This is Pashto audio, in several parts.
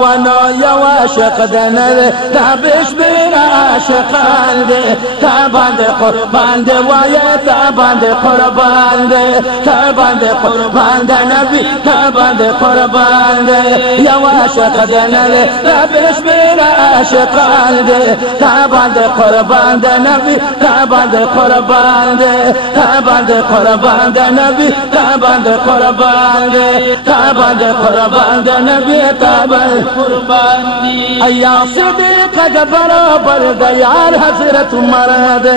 وانا يا عاشق دنر تابش بنا عاشقان دي تابان دي قربان دي ويا تابان دي قربان دي تابان دي قربان دي نبي تابان دي قربان دي يا عاشق دنر تابش بنا عاشقان دي تابان دي قربان دي نبي تابان دي قربان دي تابان دي قربان دي نبي تابان دي قربان دي تابان دي قربان دي نبي تابان قربان دي يا صديق برابر ديار حضرت عمر دي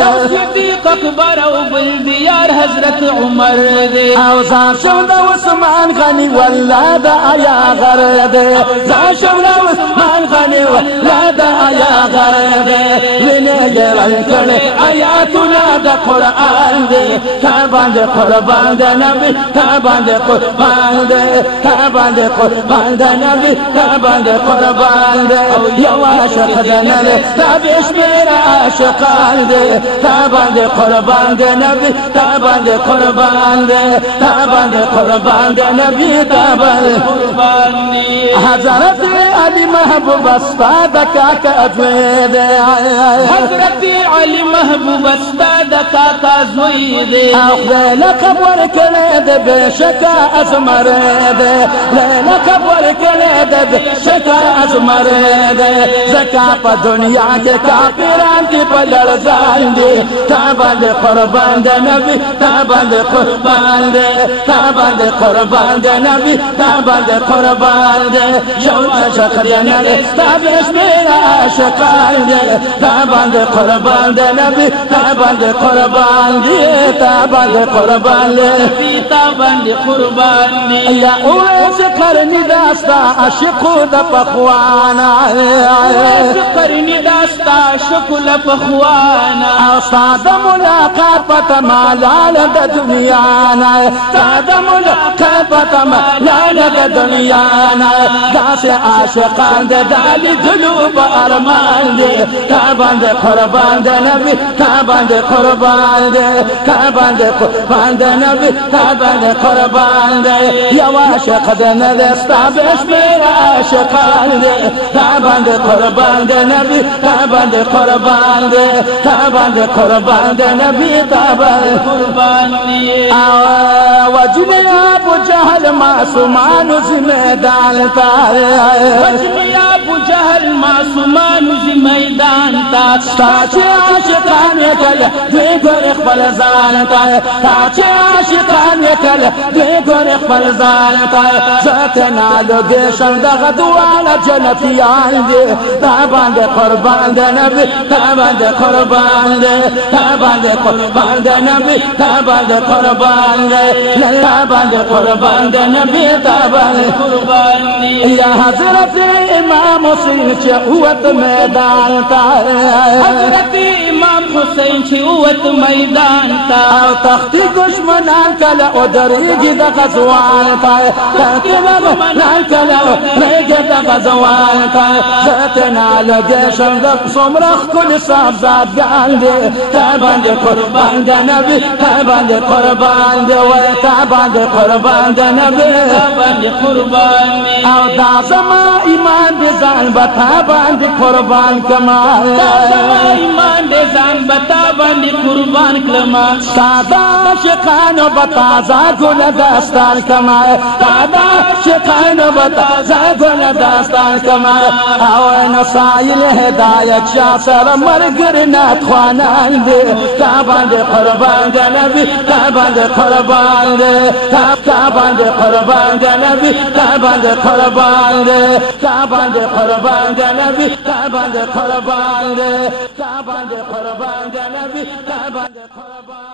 يا صديق برابر ديار حضرت عمر دي اوزان شو دا عثمان غني ولا دا يا غر دي زان شو دا عثمان غني ولا دا يا غر دي لنجل كل آياتنا دا قرآن دي تابان دي قربان دي نبي تابان دي قربان دي تابان دي قربان دي نبي تابان دي قربان دي يا عاشق دنر تابش میرا عاشقان دي تابان دي قربان دي نبي تابان دي قربان دي تابان دي قربان دي نبي تابان قربان دي حضرت علی محبوب استاد کاکا زوی دي حضرت علی محبوب استاد کاکا زوی دي اخذ لقب ورکل دي بشکا ازمر دي لقب ورکل دي بشکا ازمر دي زکا پا دنیا کے کافران کی پلڑ زان دے تابان دے قربان دے نبی تابان دے قربان دے تابان دے قربان دے نبی تابان دے قربان دے شو عاشق دنر تابش میرا عاشقان دے تابان دے قربان دے نبی تابان دے قربان دے تابان دے قربان دے تابان دے قربان دے یا اویس کرنی داستا عاشقو دا پخوانا قرنی داستا شکل پخوانا استاد ملاقات پتا مالال دا دنیانا استاد ملاقات پتا مالال دا دنیانا داس عاشقان دا دالی دلوب ارمان دے تابان دے قربان دے نبی تابان دے قربان دے تابان دے قربان دے نبی تابان دے قربان دے یا عاشق دے نستابش میرا عاشقان دے تابان دے قربان دے نبی تابان دے قربان دے تابان دے قربان دے نبی تابان قربان دے وجنی ابو جہل معصومان زمیدان تارے وجنی ابو جہل معصومان زمیدان تارے تاچے عاشقان وکل دوی گر اخبر زان تارے تاچے عاشقان وکل دوی گر اخبر زان تارے زتنا لگیشن دغدوالا جنتیان دے تابان دے قربان دے نبی تابان دے قربان دے تابان دے قربان دے نبی تابان دے قربان دے تابان دے قربان دے نبی تابان دے قربان دے یا حضرت امام حسین چہوت میدان تا حضرت امام حسین چہوت میدان تا تختی دشمنان کلا ادریگی دا غزوان تا تختی دشمنان کلا ادریگی دا غزوان تا زتنا لگیشن دب سمرخ کل صاحبزاد گان دے تابان دے قربان دے نبی تابان دے قربان دے وی تابان دے قربان دے نبی تابان دے قربان دے او دا زما ایمان دے زان بتابان دے قربان کما دا زما ایمان دے زان بتابان دے قربان کما سادا شقانو بتازا گل داستان کما سادا شقانو بتازا گل داستان کما او نسائل ہدایت شاہ سر مرگر نات خوانان دے تابان دے قربان دے نبی تابان دے قربان دے تابان دے قربان دے نبی تابان دے قربان دے تابان دے قربان دے نبی تابان دے قربان دے تابان دے قربان دے نبی تابان دے قربان